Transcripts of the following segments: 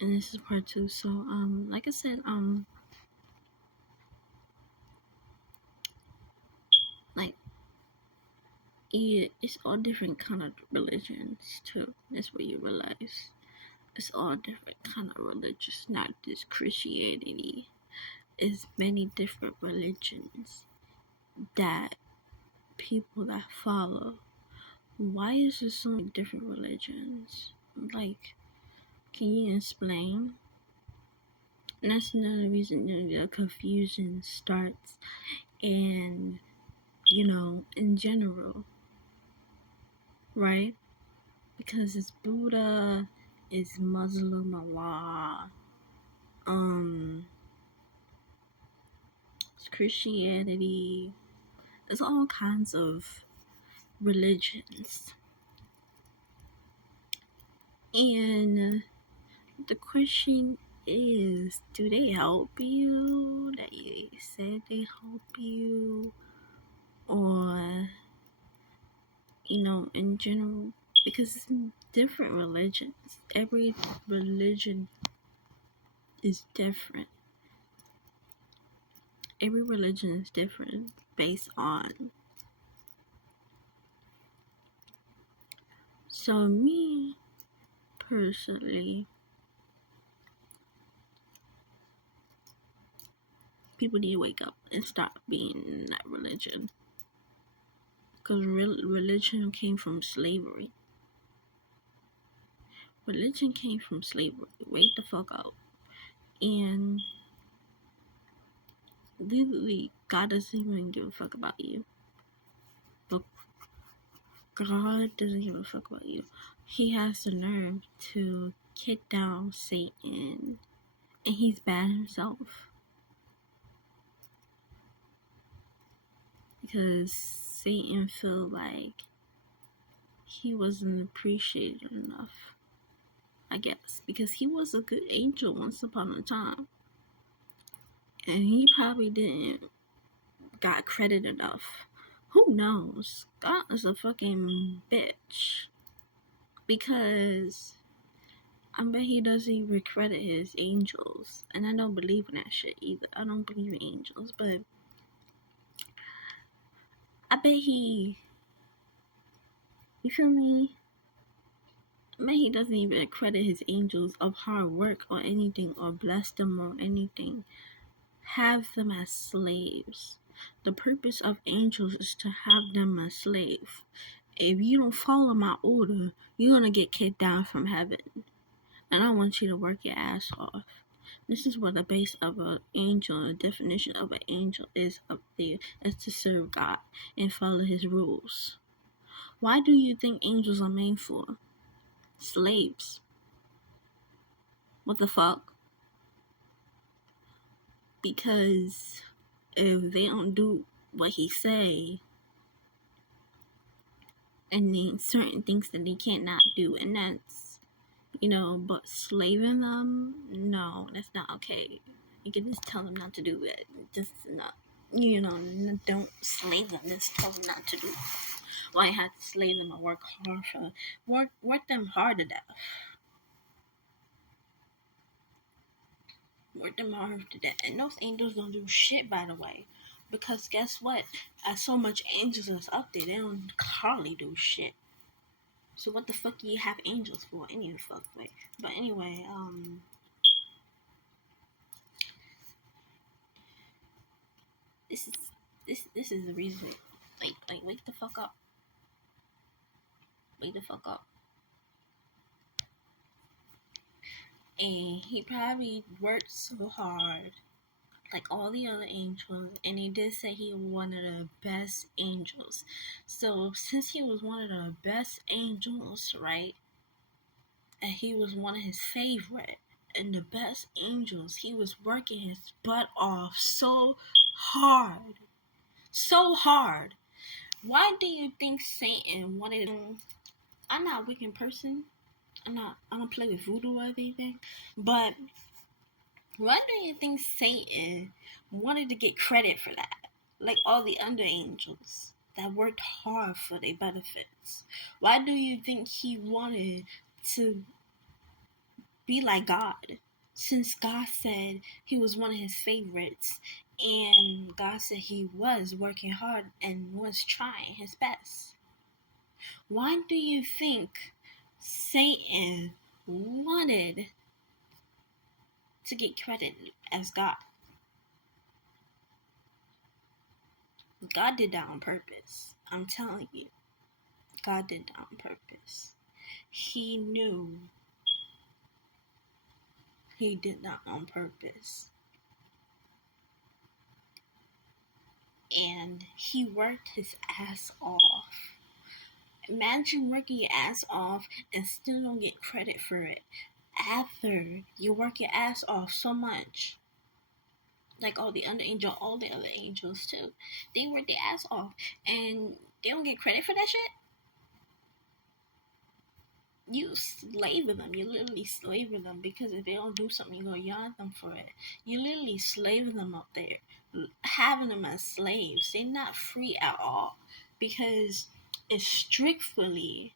and this is part 2. So, like I said, like, yeah, it's all different kind of religions too. That's what you realize. It's all different kind of religions, not just Christianity. It's many different religions that people that follow. Why is there so many different religions? Like, can you explain? And that's another reason the confusion starts. And, in general, right? Because it's Buddha, it's Muslim, Allah, it's Christianity, it's all kinds of religions. And the question is, do they help you? That they said they help you? Or, in general, because it's different religions. Every religion is different. Every religion is different based on. So me, personally, people need to wake up and stop being in that religion. Because religion came from slavery. Religion came from slavery. Wake the fuck up. And literally, God doesn't even give a fuck about you. But God doesn't give a fuck about you. He has the nerve to kick down Satan. And he's bad himself. Because Satan felt like he wasn't appreciated enough, I guess, because he was a good angel once upon a time, and he probably didn't got credit enough. Who knows? God is a fucking bitch, because I bet he doesn't even credit his angels, and I don't believe in that shit either. I don't believe in angels, but I bet he, you feel me? Man, he doesn't even credit his angels of hard work or anything, or bless them or anything. Have them as slaves. The purpose of angels is to have them as slave. If you don't follow my order, you're gonna get kicked down from heaven. And I want you to work your ass off. This is what the base of an angel, the definition of an angel is up there, is to serve God and follow his rules. Why do you think angels are made for? Slaves. What the fuck? Because if they don't do what he say, and then certain things that they can't not do, and that's, but slaving them, no, that's not okay. You can just tell them not to do it. Just not, don't slave them. Just tell them not to do it. Why have to slave them or work hard for work them hard to death? Work them hard to death. And those angels don't do shit, by the way. Because guess what? As so much angels is up there, they don't hardly do shit. So what the fuck do you have angels for? Any fuck way. But anyway, this is the reason. Like wake the fuck up. Wake the fuck up. And he probably worked so hard, like all the other angels, and he did say he was one of the best angels. So since he was one of the best angels, right, and he was one of his favorite and the best angels, he was working his butt off so hard. Why do you think Satan wanted him? I'm not a wicked person. I don't play with voodoo or anything. But why do you think Satan wanted to get credit for that? Like all the other angels that worked hard for their benefits. Why do you think he wanted to be like God. Since God said he was one of his favorites, and God said he was working hard and was trying his best. Why do you think Satan wanted to get credited as God? God did that on purpose. I'm telling you. God did that on purpose. He knew he did that on purpose. And he worked his ass off. Imagine working your ass off and still don't get credit for it. After you work your ass off so much. Like all the other angels too. They work their ass off and they don't get credit for that shit. You slaving them. You literally slaving them, because if they don't do something, you're gonna yell at them for it. You literally slaving them up there, having them as slaves. They're not free at all, because it's strictly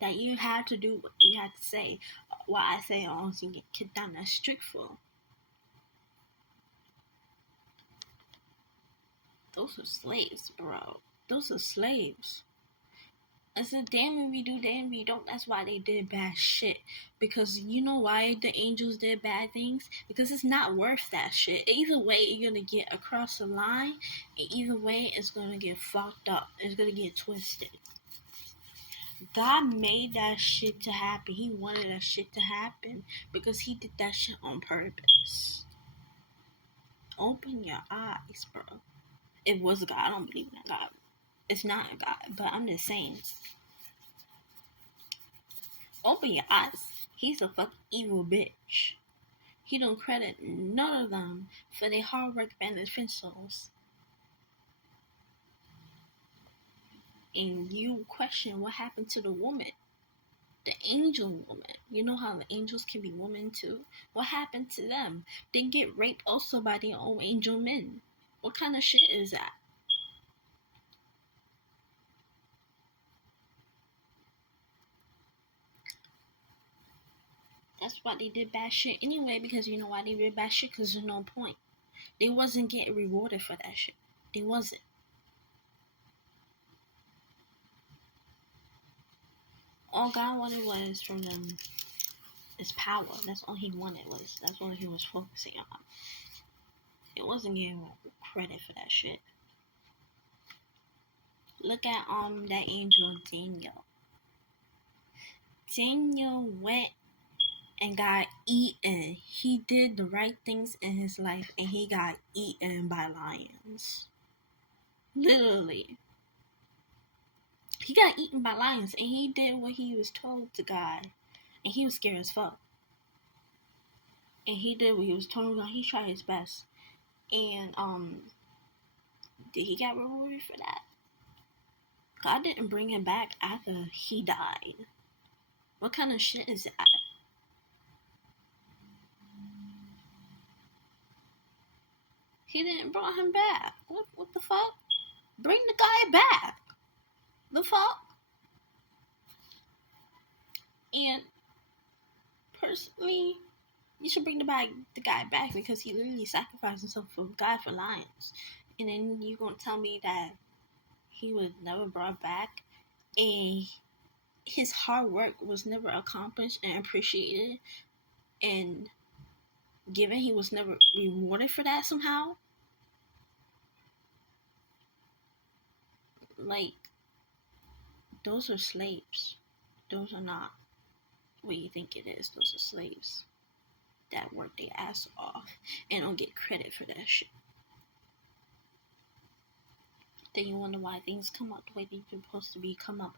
that you have to do what you have to say. What I say, I you get kicked down. That's strictful. Those are slaves, bro. Those are slaves. I said, damn if we do, damn if we don't. That's why they did bad shit. Because you know why the angels did bad things? Because it's not worth that shit. Either way, you're gonna get across the line, and either way, it's gonna get fucked up. It's gonna get twisted. God made that shit to happen. He wanted that shit to happen because he did that shit on purpose. Open your eyes, bro. It was God. I don't believe in God. It's not God, but I'm just saying. Open your eyes. He's a fucking evil bitch. He don't credit none of them for their hard work and defense souls. And you question what happened to the woman. The angel woman. You know how the angels can be women too? What happened to them? They get raped also by their own angel men. What kind of shit is that? That's why they did bad shit anyway, because you know why they did bad shit? Because there's no point. They wasn't getting rewarded for that shit. They wasn't. All God wanted was from them is power. That's all he wanted was. That's all he was focusing on. It wasn't getting credit for that shit. Look at that angel Daniel. Daniel went and got eaten. He did the right things in his life and he got eaten by lions. Literally. He got eaten by lions and he did what he was told to God. And he was scared as fuck. And he did what he was told to God. He tried his best. And did he get rewarded for that? God didn't bring him back after he died. What kind of shit is that? He didn't bring him back. What the fuck? Bring the guy back. The fuck? And personally, you should bring the guy back because he literally sacrificed himself for God for lions. And then you gonna tell me that he was never brought back and his hard work was never accomplished and appreciated and given, he was never rewarded for that somehow? Like, those are slaves. Those are not what you think it is. Those are slaves that work their ass off and don't get credit for that shit. Then you wonder why things come up the way they're supposed to be come up.